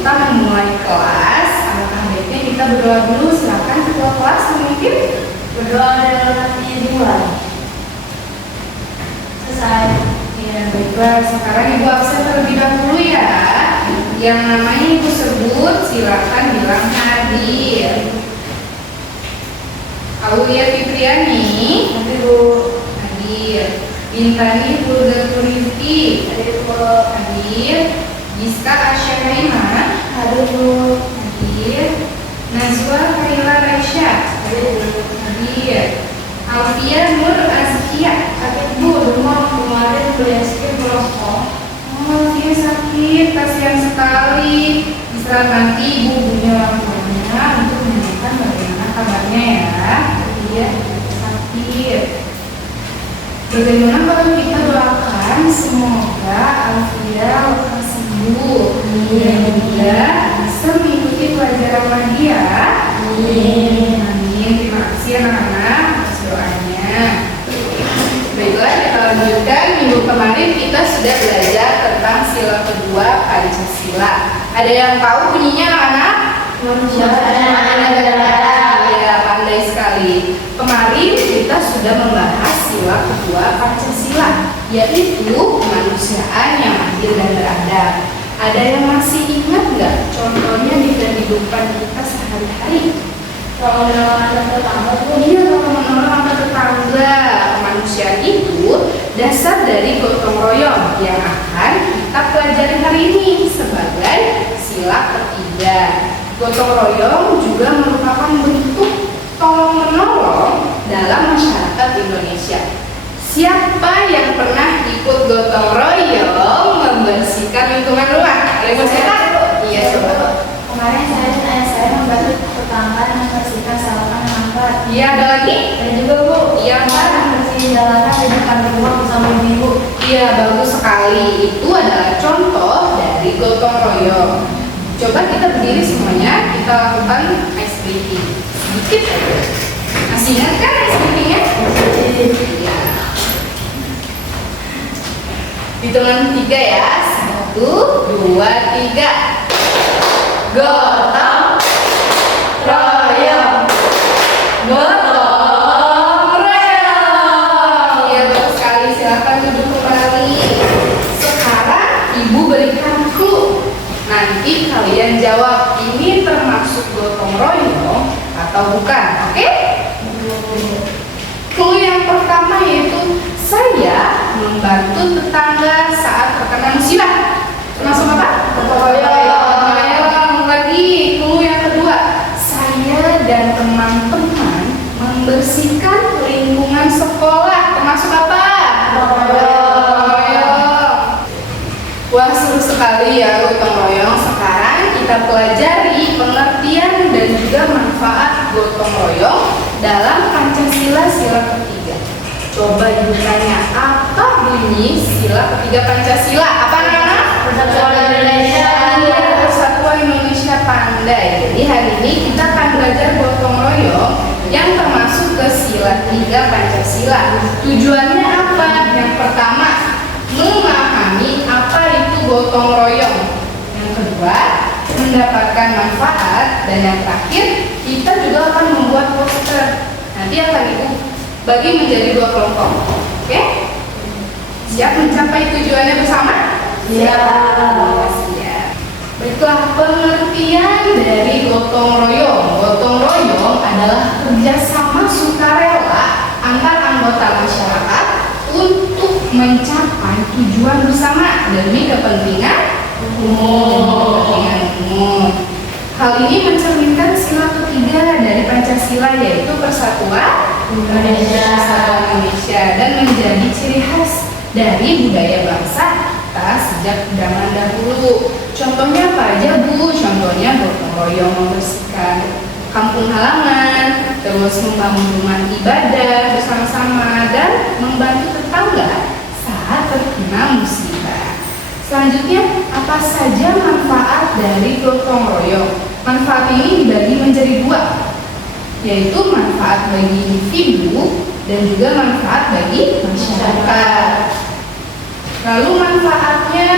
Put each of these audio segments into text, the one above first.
kita memulai kelas, alangkah baiknya kita berdoa dulu. Silakan ketua kelas memimpin berdoa dalam hati dimulai. Selesai. Ya, baiklah. Sekarang Ibu absen terlebih dahulu ya. Yang namanya Ibu sebut, silakan bilang hadir. Aulia Fitriani, hadir Bu. Hadir. Bintani Purgaturiti, hadir Bu. Hadir. Giska Asyahaima, hadir Bu. Hadir. Nazwa Kaila Raisya, hadir Bu. Hadir. Alfia Nur Azkia, hadir Bu. Rumah kemarin beliau sakit merosot. Oh, dia sakit, kasihan sekali. Bisa nanti ibu-ibunya orang tuanya untuk menanyakan bagaimana kabarnya ya. Dia sakit. Bagaimana kalau kita doakan semoga Alfia lekas sembuh dan juga bisa mengikuti pelajaran lagi ya. Amin. Amin. Terima kasih anak-anak atas doanya. Baiklah, kita lanjutkan. Minggu kemarin kita sudah belajar tentang sila kedua Pancasila. Ada yang tahu bunyinya anak-anak? Ya, pandai sekali. Kemarin kita sudah membahas sila kedua Pancasila, yaitu kemanusiaan yang adil dan beradab. Ada yang masih ingat nggak contohnya di kehidupan kita sehari-hari? Kalau menolong antar tetangga, iya, kalau menolong antar tetangga. Kemanusiaan itu dasar dari gotong royong yang akan kita pelajari hari ini sebagai sila ketiga. Gotong royong juga merupakan bentuk tolong-menolong dalam masyarakat Indonesia. Siapa yang pernah ikut gotong royong membersihkan lingkungan rumah? Ada yang siapa? Iya, coba. Kemarin saya dan ayah saya membantu tetangga membersihkan saluran lambat. Iya, ada lagi? Dan juga Bu, Iya, Mbak. membersihkan jalanan di depan rumah bersama ibu. Iya, bagus sekali. Itu adalah contoh dari gotong royong. Coba kita berdiri semuanya, kita lakukan ice breathing. Sedikit aja. Masih ingat kan ice breathing-nya? Iya. Hitungan 3 ya. 1, 2, 3. Gotong royong. Gotong royong. Iya, bagus sekali. Silakan duduk kembali. Sekarang Ibu berikan clue. Nanti kalian jawab ini termasuk gotong royong atau bukan, oke? Clue yang pertama yaitu saya membantu tetangga saat terkena musibah. Termasuk apa? Gotong royong. Ayo lagi. Clue yang kedua, saya dan teman-teman membersihkan lingkungan sekolah. Termasuk apa? Gotong royong. Wah, seru sekali ya gotong royong. Sekarang kita pelajari pengertian dan juga manfaat gotong royong dalam Pancasila sila ketiga. Coba Ibu tanya, apa bunyi sila ketiga Pancasila? Apa anak-anak? Persatuan Indonesia. Iya, Persatuan Indonesia Pandai. Jadi hari ini kita akan belajar gotong royong yang termasuk ke sila 3 Pancasila. Tujuannya apa? Yang pertama, memahami apa itu gotong royong. Yang kedua, mendapatkan manfaat. Dan yang terakhir, kita juga akan membuat poster. Nanti akan Ibu bagi menjadi 2 kelompok. Oke? Siap mencapai tujuannya bersama? Siap. Baiklah, pengertian dari gotong royong. Gotong royong adalah kerjasama sukarela antar anggota masyarakat untuk mencapai tujuan bersama demi kepentingan umum. Hal ini mencerminkan sila ketiga dari Pancasila, yaitu persatuan Indonesia, dan menjadi ciri khas dari budaya bangsa kita sejak zaman dahulu. Contohnya apa aja Bu? Contohnya gotong royong membersihkan kampung halaman, terus membangun rumah ibadah bersama-sama, dan membantu tetangga saat terkena musibah. Selanjutnya, apa saja manfaat dari gotong royong? Manfaat ini dibagi menjadi 2, yaitu manfaat bagi individu dan juga manfaat bagi masyarakat. Lalu manfaatnya,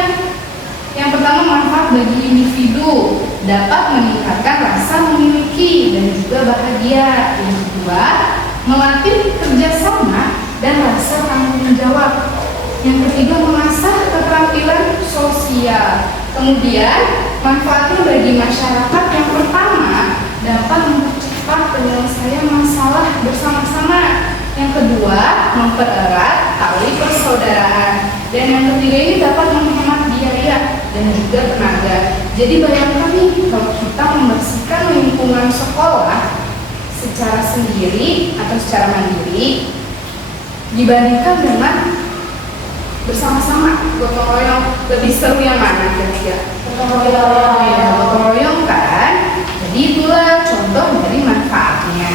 yang pertama manfaat bagi individu. dapat meningkatkan rasa memiliki dan juga bahagia. Yang kedua, melatih kerjasama dan rasa tanggung jawab. Yang ketiga, mengasah keterampilan sosial. Kemudian, manfaatnya bagi masyarakat yang pertama dapat mempercepat penyelesaian masalah bersama-sama. Yang kedua, mempererat tali persaudaraan. Dan yang ketiga ini dapat menghemat biaya dan juga tenaga. Jadi bayangkan nih, kalau kita membersihkan lingkungan sekolah secara sendiri atau secara mandiri dibandingkan dengan bersama-sama, gotong royong, lebih seru yang mana kira-kira? Gotong royong. Ya, gotong royong kan? Jadi itulah contoh dari manfaatnya.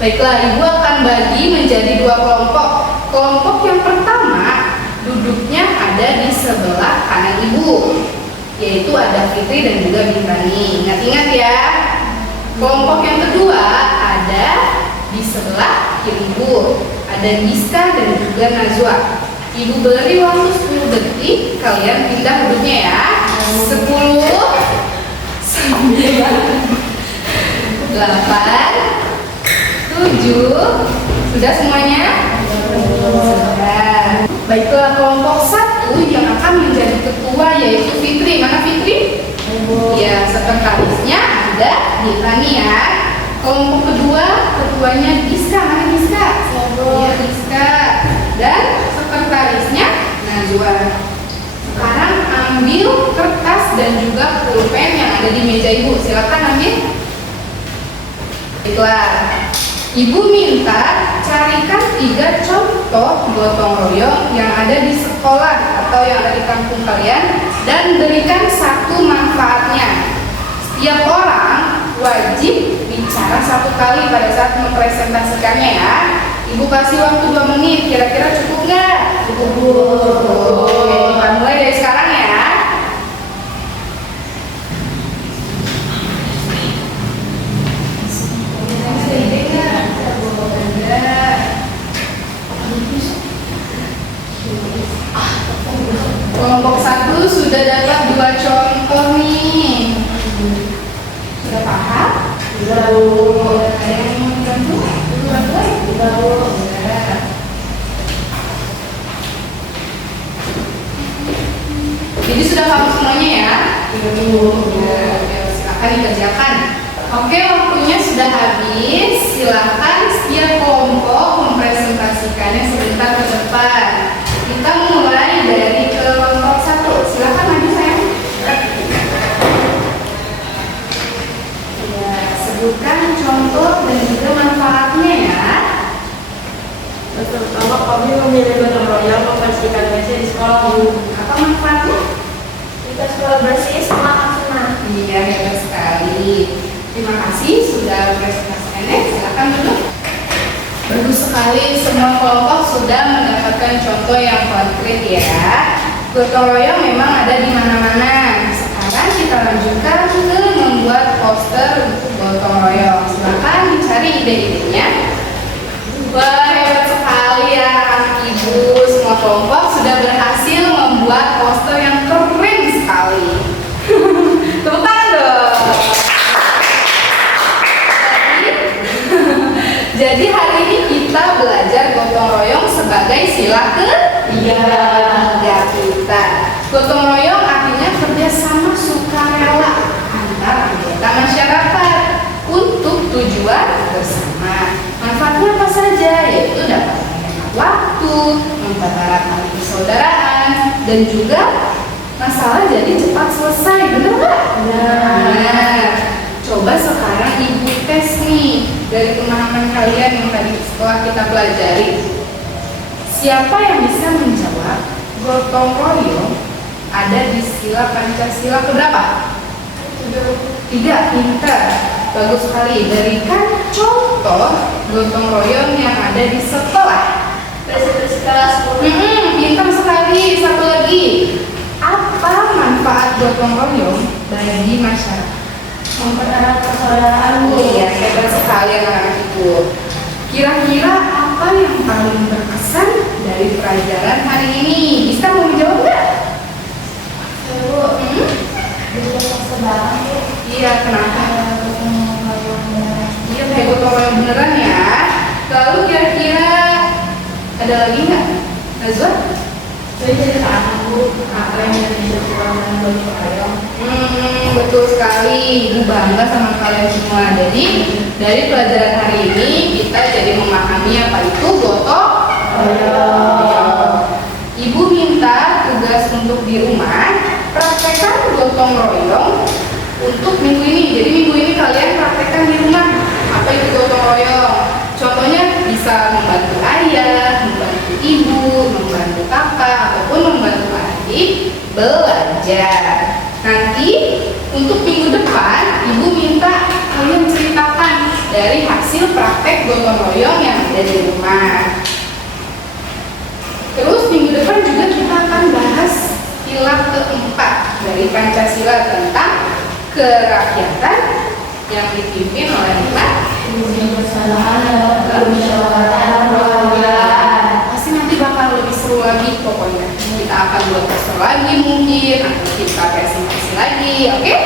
Baiklah, Ibu akan bagi menjadi dua kelompok. Kelompok yang pertama duduknya ada di sebelah kanan Ibu, yaitu ada Fitri dan juga Bintani. Ingat-ingat ya. Kelompok yang kedua ada di sebelah kiri Ibu, ada Giska dan juga Najwa. Ibu beri waktu 10 detik, kalian pindah duduknya ya. 10, 9, 8, 7. Sudah semuanya? Sudah. Baiklah, kelompok 1 yang akan menjadi ketua yaitu Fitri. Mana Fitri? Ya, sekretarisnya ada Bintani ya. Kelompok kedua ketuanya Giska. Mana Giska? Iya, Giska. Dan sekretarisnya Najwa. Sekarang ambil kertas dan juga pulpen yang ada di meja Ibu. Silakan ambil. Baiklah, Ibu minta carikan 3 contoh gotong royong yang ada di sekolah atau yang ada di kampung kalian dan berikan 1 manfaatnya. Setiap orang wajib bicara 1 kali pada saat mempresentasikannya ya. Ibu kasih waktu 2 menit, kira-kira cukup nggak? Cukup. Oke, kita mulai dari sekarang ya. Kelompok 1 sudah dapat 2 contoh nih. Sudah paham? Sudah. Ada yang mau dibantu? Jadi sudah paham semuanya ya? Ya, silakan dikerjakan. Oke, waktunya sudah habis. Silakan setiap kelompok mempresentasikannya sebentar ke depan. Kita mulai dari kelompok 1. Silakan maju sayang. Ya, sebutkan contoh dan juga manfaatnya ya. Pertama, kami memilih gotong royong membersihkan WC di sekolah. Apa manfaatnya? Kita sekolah bersih, semangat senang. Iya, hebat sekali. Terima kasih sudah presentasikannya. Silakan duduk. Bagus sekali, semua kelompok sudah mendapatkan contoh yang konkret ya. Gotong royong memang ada di mana-mana. Sekarang kita lanjutkan ke membuat poster untuk gotong royong. Silakan dicari ide-idenya. Wah, hebat sekali ya anak ibu. Semua kelompok sudah berhasil membuat poster yang keren sekali. Tepuk tangan dong. Jadi hari ini kita belajar gotong royong sebagai sila ketiga kita. Gotong royong artinya kerjasama sukarela antar anggota masyarakat untuk tujuan bersama. Manfaatnya apa saja? Yaitu dapat menghemat waktu, mempererat tali persaudaraan, dan juga masalah jadi cepat selesai. Benar nggak? Nah, coba sekarang ibu tes nih dari pemahaman kalian yang tadi setelah kita pelajari. Siapa yang bisa menjawab gotong royong ada di sila Pancasila keberapa? 3. Pintar. Bagus sekali. Berikan contoh gotong royong yang ada di sekolah. Bersih-bersih kelas. Pintar sekali. Satu lagi. Apa manfaat gotong royong bagi masyarakat? Mempererat persaudaraan. Iya, hebat sekali anak-anak ibu. Kira-kira apa yang paling berkesan dari pelajaran hari ini? Bisa mau menjawab nggak? Bu, bikin poster bareng yuk. Iya, kenapa? Iya, kayak gotong royong beneran ya. Lalu kira-kira ada lagi nggak, Nazwa? Saya jadi tahu apa yang menjadi kekuatan gotong royong. Betul sekali. Ibu bangga sama kalian semua. Jadi dari pelajaran hari ini kita jadi memahami apa itu gotong royong. Ibu minta tugas untuk di rumah praktekkan gotong royong untuk minggu ini. Jadi minggu ini kalian praktekkan di rumah apa itu gotong royong. Contohnya bisa membantu ayah, membantu ibu, membantu kakak, ataupun membantu adik belajar. Nanti untuk minggu depan, ibu minta kalian ceritakan dari hasil praktek gotong royong yang ada di rumah. Terus minggu depan juga kita akan bahas pilar keempat dari Pancasila tentang kerakyatan yang dipimpin oleh Pak. Pasti nanti bakal lebih seru lagi pokoknya. Kita akan buat poster lagi mungkin, atau kita presentasi lagi, oke?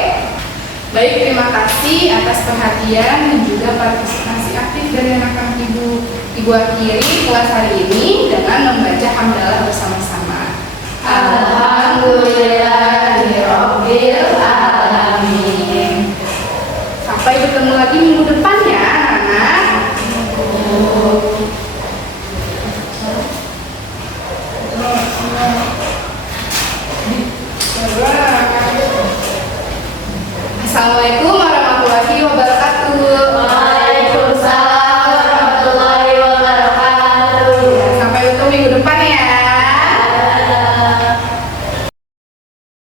Baik, terima kasih atas perhatian dan juga partisipasi aktif dari anak-anak Ibu akhiri kelas hari ini dengan membaca hamdalah bersama-sama. Alhamdulillahirabbil alamin. Sampai bertemu lagi minggu depan ya, anak-anak. Assalamualaikum